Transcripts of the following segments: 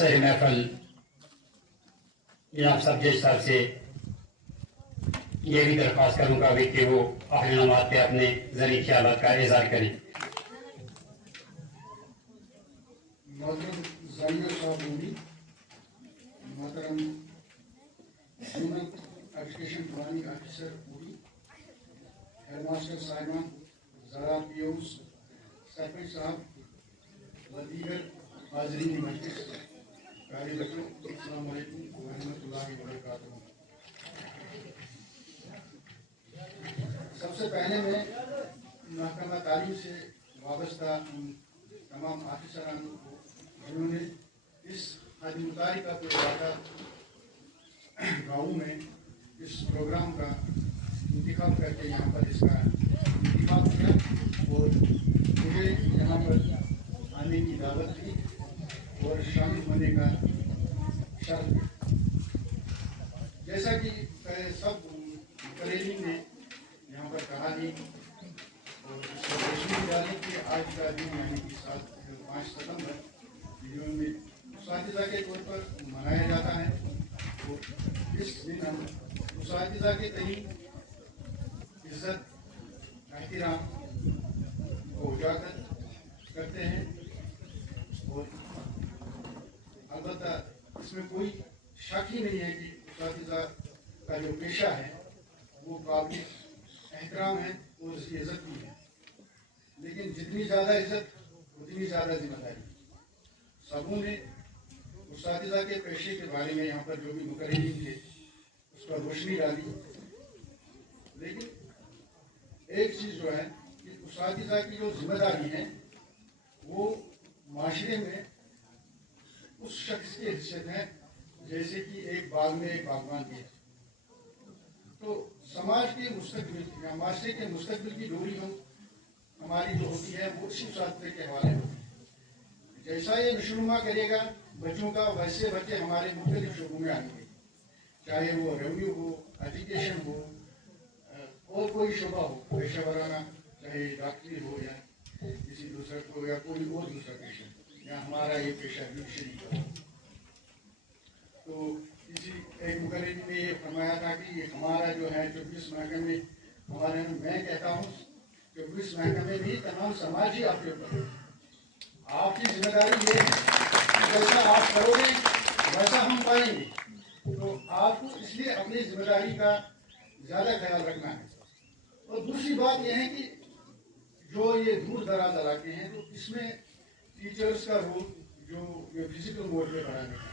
सही महफल जनाब सब जज साहब से ये भी दरख्वास्त करूंगा भी कि वो आखिरी नमाज पे अपने ज़री ख्यालात का इज़हार करें। एजुकेशन प्लानिंग ऑफिसर पूरी, हेडमास्टर साहिबान, ज़रा पीओस, सरपंच साहब व दीगर हाज़रीन मजलिस, प्यारे बच्चों, अस्सलाम वालेकुम व रहमतुल्लाहि व बरकातुहू। सबसे पहले मैं महकमा तालीम से वाबस्ता उन तमाम ऑफिसरान को जिन्होंने इस हादी मुतारिका के इलाका गाँव में इस प्रोग्राम का इंतखाब करके यहाँ पर इसका इंतखाब किया और मुझे यहाँ पर आने की दावत दी और शामिल होने का शर्त दिया। जैसा कि सब करेली ने यहाँ पर कहा ही और इसको रोशनी डाली कि आज का दिन यानी कि 5 सितंबर में उस्तादिज़ा के तौर पर मनाया जाता है और इस दिन हम उस्तादिज़ा के तई इज्जत एहतराम को उजागर करते हैं और अलबत्ता इसमें कोई शक ही नहीं है कि उस्तादिज़ा का जो पेशा है वो काबिल एहतराम है और उसकी इज्जत भी है, लेकिन जितनी ज़्यादा इज्जत उतनी ज़्यादा जिम्मेदारी। सबों ने उस्तादिज़ा के पेशे के बारे में यहाँ पर जो भी मुकर्रिरीन थे उस पर रोशनी डाली, लेकिन एक चीज़ जो है कि उस्तादिज़ा की जो जिम्मेदारी है वो माशरे में उस शख्स की हैसियत है जैसे कि एक बाग में एक बागवान भी है। तो समाज के मुस्तकबिल या माशरे के मुस्तकबिल की डोरी हमारी जो होती है वो इसी उस्तादिज़ा के हवाले होती है। जैसा ये नशोनुमा करेगा बच्चों का, वैसे बच्चे हमारे मुख्तलिफ शोबों में आएंगे, चाहे वो रेवेन्यू हो, एजुकेशन हो और कोई शोबा हो पेशा वराना, चाहे डॉक्टरी हो या किसी दूसरे को या कोई और दूसरा पेशा, या हमारा ये पेशा जुडिशरी का। तो किसी एक मुकर्रिर ने ये फरमाया था कि ये हमारा जो है 24 महकमे हमारे, मैं कहता हूँ 24 महकमे भी तमाम समाज ही आपके ऊपर है। आपकी जिम्मेदारी ये है कि जैसा आप करोगे वैसा हम पाएंगे, तो आपको इसलिए अपनी जिम्मेदारी का ज़्यादा ख्याल रखना है। और दूसरी बात यह है कि जो ये दूर दराज इलाके हैं तो इसमें टीचर्स का रोल जो ये फिजिकल मोड पे पढ़ाने का,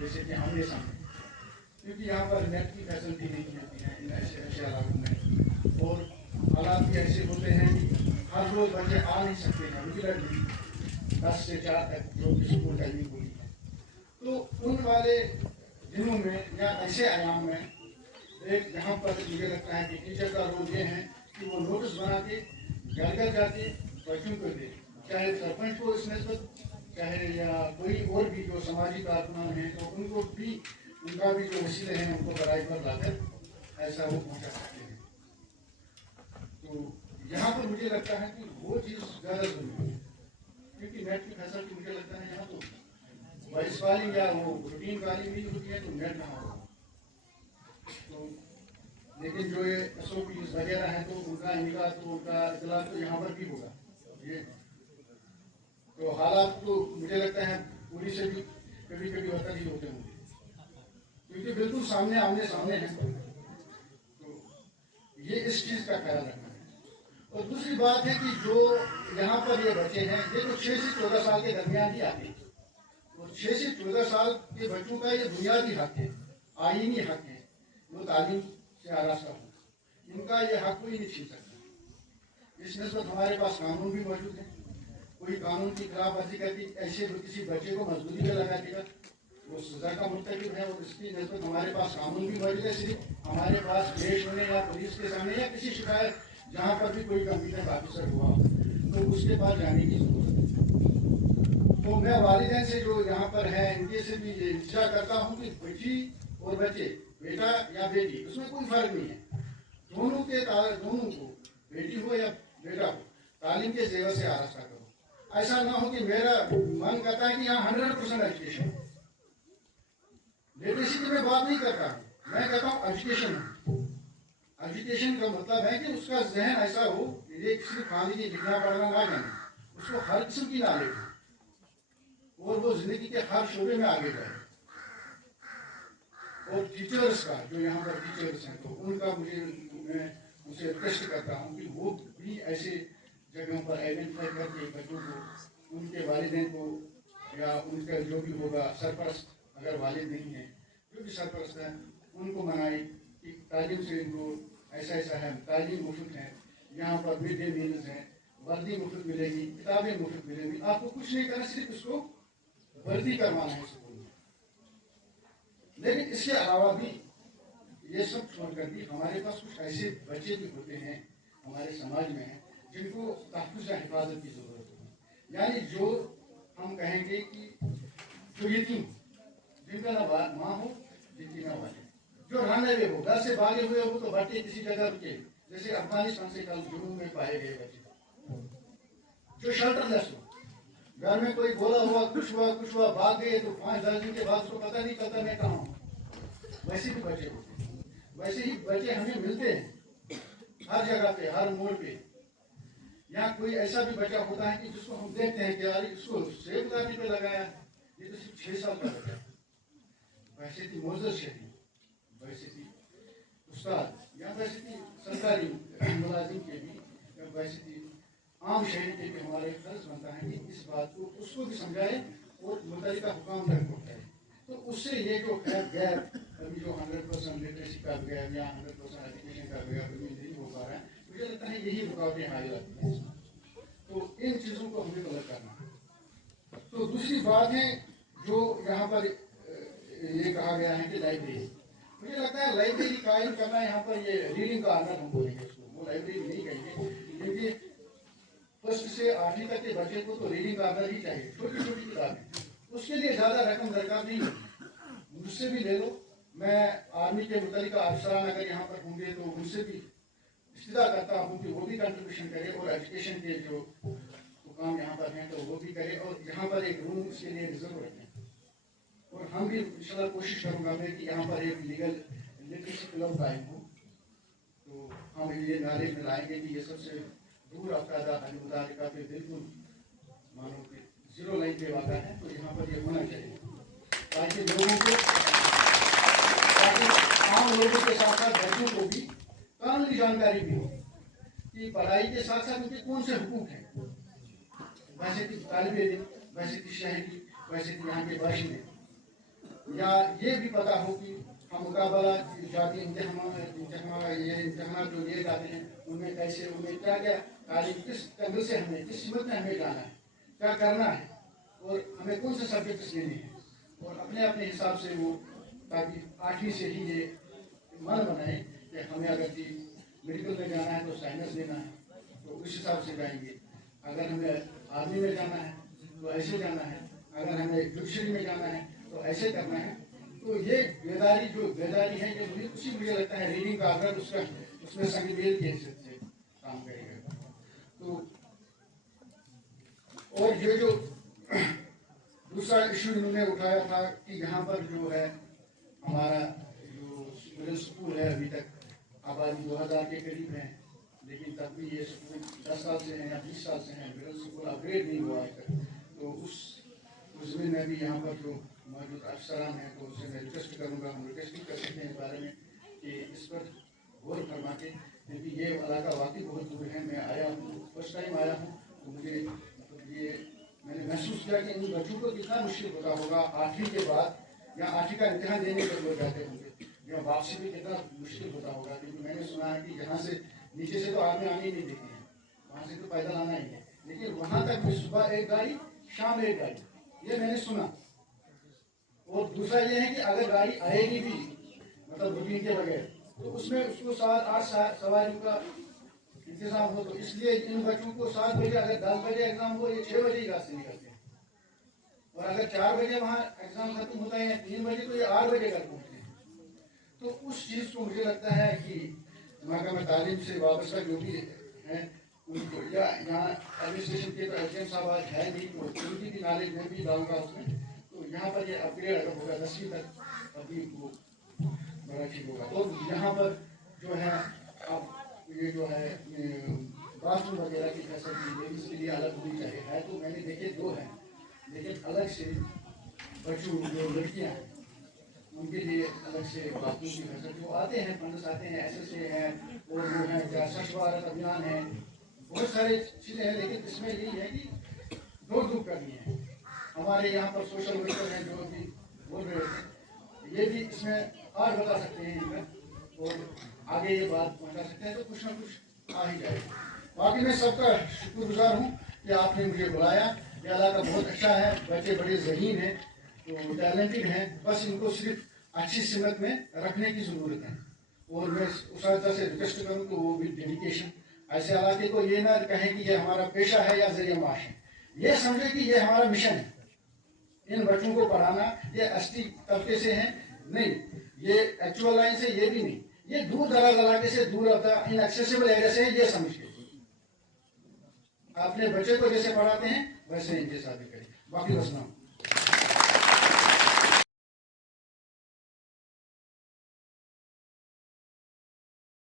जैसे कि हमने सामने, क्योंकि यहाँ पर नेट की फैसिलिटी नहीं होती है इन ऐसे इलाकों में, और हालात भी ऐसे होते हैं कि हर रोज बच्चे आ नहीं सकते हैं रेगुलरली 10 से 4 तक जो स्कूल टाइमिंग होती है। तो उन वाले दिनों में या ऐसे आयाम में एक जहाँ पर मुझे लगता है कि टीचर का रोल ये है कि वो नोटिस बना के घर घर जाके बच्चों को दे, चाहे सरपंच को इस नस्बत, चाहे या कोई और भी जो समाजी कारकुनान हैं, तो उनको भी उनका भी जो वसीले हैं उनको बराई पर लाकर ऐसा वो पहुँचा सकते हैं। तो यहाँ पर मुझे लगता है कि वो चीज़ ज़्यादा जरूरी है, क्योंकि नेट की फैसिलिटी मुझे लगता है यहाँ तो वॉइस कॉलिंग या वो रूटीन कॉलिंग भी होती है तो नेट ना हो। तो लेकिन जो ये SOPs वगैरह हैं तो उनका इतला तो यहाँ पर भी होगा। ये तो हालात तो मुझे लगता है पूरी से भी कभी कभी होता ही होते होंगे, क्योंकि बिल्कुल सामने आमने सामने हैं। तो ये इस चीज़ का ख्याल रखना है। और दूसरी बात है कि जो यहाँ पर ये बच्चे हैं ये तो 6 से 14 साल के दरमियान ही आते हैं, और 6 से 14 साल के बच्चों का ये बुनियादी हक है, आईनी हक है, वो तालीम से आरास्ता हो, इनका ये हक कोई नहीं छीन सकता। इस नस्बत हमारे पास कानून भी मौजूद है, कोई कानून की खिलाफ वर्जी करती ऐसे किसी बच्चे को मजबूरी में लगा देगा वो सजा का मुर्तकिब है, और इसकी नस्बत हमारे पास कानून भी मौजूद है। सिर्फ हमारे पास पेश होने या पुलिस के सामने या किसी शिकायत जहाँ पर भी कोई कंप्यूटर ऑफिसर हुआ तो उसके पास जाने की जरूरत है। तो मैं वालिदैन से जो यहाँ पर है इनके से भी इल्तिजा करता हूँ कि बच्ची और बच्चे, बेटा या बेटी, उसमें कोई फर्क नहीं है, दोनों को बेटी हो या बेटा हो तालीम के जेवर से आरास्ता करो। ऐसा ना हो कि मेरा मन करता है कि यहाँ 100% एजुकेशन। लिटरेसी की मैं बात नहीं करता हूँ, मैं कहता हूँ एजुकेशन। एजुकेशन का मतलब है कि उसका जहन ऐसा हो, ये सिर्फ खाली की लिखना पढ़ना ना जाने, उसको हर किस्म की नॉलेज हो और वो जिंदगी के हर शोबे में आगे जाए। और टीचर्स का, जो यहाँ पर टीचर्स हैं, तो उनका मैं उनसे रिक्वेस्ट करता हूँ कि वो भी ऐसे जगहों पर आइडेंटिफाई करके बच्चों को, उनके वालिदैन को या उनका जो भी होगा सरपरस्त, अगर वालिद नहीं है, जो भी सरपरस्त है, उनको मनाए कि तालीम से इनको ऐसा ऐसा है, तालीम मुफ्त है, यहाँ पर मिड डे मील्स हैं, वर्दी मुफ्त मिलेगी, किताबें मुफ्त मिलेंगी, आपको कुछ नहीं करना, सिर्फ इसको वर्दी करवाना है स्कूल में। लेकिन इसके अलावा भी ये सब छोड़कर भी हमारे पास कुछ ऐसे बच्चे भी होते हैं हमारे समाज में हैं जिनको तहफ़्फ़ुज़ या हिफाजत की ज़रूरत है। यानी जो हम कहेंगे कि जो यतीम, जिनका ना माँ हो, जिनकी ना वाले, जो रहने हुए हो, घर से भागे हुए हो तो बच्चे किसी जगह रुके, जैसे अफगानिस्तान से कल जुनून में पाए गए बच्चे, जो शेल्टरलेस हो, घर में कोई बोला हुआ कुछ हुआ भाग गए तो 5-10 दिन के बाद उसको पता नहीं चलता मैं कहाँ हूँ। वैसे भी बच्चे होते हैं, वैसे ही बच्चे हमें मिलते हैं हर जगह पे, हर मोड़ पे। यहाँ कोई ऐसा भी बच्चा होता है कि जिसको हम देखते हैं कि यार इसको सेब उतारने पे लगाया, ये तो सिर्फ 6 साल का बच्चा है। वैसे थी मोजर शहरी, वैसे थी उस्ताद, या वैसे थी सरकारी मुलाजिम के भी, या वैसे थी आम शहरी के भी हमारे फर्ज बनता है कि इस बात को उसको भी समझाए और मुतल्लिका हुकाम तक पहुँचाए। तो उससे ये जो गैप अभी जो 100% लिटरेसी का गैप या 100% एजुकेशन का गैप अभी नहीं हो पा रहा है, मुझे लगता है यही रुकावटें हाई आती हैं। तो इन चीज़ों को हमें कवर करना है। तो दूसरी बात है जो यहाँ पर ये कहा गया है कि लाइब्रेरी, मुझे लगता है लाइब्रेरी कायम करना, यहाँ पर ये रीडिंग का आदत हम बोलेंगे उसको, वो लाइब्रेरी नहीं कहेंगे, क्योंकि फर्स्ट से 8वीं तक के बच्चे को तो रीडिंग का आदत ही चाहिए, छोटी छोटी किताबें, उसके लिए ज़्यादा रकम दरकार नहीं होती। मुझसे भी ले लो, मैं आर्मी के मुतल्लिका अफसरान अगर यहाँ पर होंगे तो उनसे भी इस्तिदा करता हूँ कि वो भी कंट्रीब्यूशन करे और एजुकेशन के जो काम यहाँ पर हैं तो वो भी करे, और यहाँ पर एक रूम उसके लिए रिजर्व रखें। और हम भी इंशाल्लाह कोशिश करूँगा मैं कि यहाँ पर एक लीगल लिटरेसी क्लब कायम हो, तो हम ये नारे में लाएंगे कि ये सबसे दूर अफ्तादा मुतालिका पे बिल्कुल मानो कि 0 लाइन पे वाक़ा है, तो यहाँ पर ये होना चाहिए ताकि लोगों को, ताकि आम लोगों के साथ साथ बच्चों को भी कानूनी जानकारी भी हो कि पढ़ाई के साथ साथ उनके कौन से हुकूक हैं, वैसे कि तालिब इल्म, वैसे कि शहरी, वैसे कि यहाँ के बाशिंदे, या ये भी पता हो कि हम मुकाबला जाती इम्तहान जो लिए जाते हैं उनमें कैसे, उनमें क्या क्या तालीम, किस एंगल से हमें, किस सिमत में हमें जाना है, क्या करना है, और हमें कौन से सब्जेक्ट्स लेने हैं, और अपने अपने हिसाब से वो, ताकि 8वीं से ही ये मन बनाए कि हमें अगर कि मेडिकल में जाना है तो साइंस लेना है तो उस हिसाब से जाएंगे, अगर हमें आर्मी में जाना है तो ऐसे जाना है, अगर हमें जुडिशरी में जाना है तो ऐसे करना है। तो ये बेदारी, जो बेदारी है, ये मुझे लगता है रीडिंग का अगर उसका उसमें संगीत के हिसाब से काम करेगा। तो और ये जो दूसरा इशू इन्होंने उठाया था कि यहाँ पर जो है हमारा जो मिडिल स्कूल है अभी तक आबादी 2000 के करीब है, लेकिन तब भी ये स्कूल 10 साल से हैं या 20 साल से हैं, मिडिल स्कूल अपग्रेड नहीं हुआ है। तो उस ज़मीन में भी यहाँ पर जो मौजूद अफसरान हैं तो उससे मैं रिक्वेस्ट करूँगा, हम रिक्वेस्ट भी कर सकते हैं इस बारे में कि इस पर गौर फरमा के, क्योंकि ये इलाका वाकई बहुत दूर है। मैं आया हूँ, फर्स्ट टाइम आया हूँ, तो मुझे मतलब ये मैंने महसूस किया कि इन बच्चों को कितना मुश्किल होता होगा 8वीं के बाद या 8वीं का इम्तिहान देने के लोग जाते होंगे, या वापसी भी कितना मुश्किल होता होगा, क्योंकि मैंने सुना है कि यहाँ से नीचे से तो आदमी आने ही नहीं देती है, वहाँ से तो पैदल आना ही है, लेकिन वहाँ तक भी सुबह एक गाड़ी शाम एक गाड़ी, ये मैंने सुना। और दूसरा ये है कि अगर गाड़ी आएगी भी मतलब बुकिंग के बगैर तो उसमें उसको 7-8 सवारियों का इंतजाम हो, तो इसलिए इन बच्चों को 7 बजे, अगर 10 बजे एग्जाम हो, ये 6 बजे ही घर से निकलते हैं, और अगर 4 बजे वहाँ एग्जाम खत्म होता है या 3 बजे, तो ये 8 बजे घर पहुँचते हैं। तो उस चीज़ को मुझे लगता है कि महकमा तालीम से वाबस्ता जो भी है उनको या यहाँ एडमिनिस्ट्रेशन के तो एचएम साहब आज है नहीं, तो उनकी भी नॉलेज में भी डालूंगा उसमें। तो यहाँ पर ये अपग्रेड अगर होगा 10वीं तक अभी वो बड़ा ठीक होगा। तो यहाँ पर जो है अब ये जो है बाथरूम वगैरह की फैसिलिटी लेडीज के लिए अलग होनी चाहिए। है तो मैंने देखे 2 है, लेकिन अलग से बच्चों जो लड़कियाँ हैं उनके लिए अलग से बाथरूम की फैसिलिटी, वो आते हैं फंड्स आते हैं, SSA है और वो है क्या स्वच्छ भारत अभियान है, बहुत सारे चीज़ें हैं। लेकिन इसमें यही है कि दौड़ धूप करनी है। हमारे यहाँ पर सोशल वर्कर हैं जो भी बोल रहे थे, ये भी इसमें आज बता सकते हैं इनमें और आगे ये बात पहुँचा सकते हैं, तो कुछ ना कुछ आ ही जाएगा। बाकी मैं सबका शुक्रगुजार हूँ कि आपने मुझे बुलाया। ये इलाका बहुत अच्छा है, बच्चे बड़े ज़हीन हैं, तो टैलेंटेड हैं, बस इनको सिर्फ अच्छी सिमत में रखने की ज़रूरत है। और मैं उस से रिक्वेस्ट करूँ कि वो भी डेडिकेशन ऐसे इलाके को ये ना कहें कि ये हमारा पेशा है या जरिया माश है, ये समझे कि ये हमारा मिशन है। इन बच्चों को पढ़ाना, ये ST तबके से हैं नहीं, ये एक्चुअल लाइन से ये भी नहीं, ये दूर दराज इलाके से, दूर इनएक्सेसिबल एरिया से है, ये समझ के अपने बच्चे को जैसे पढ़ाते हैं वैसे इनके साथ भी करें। बाकी बस ना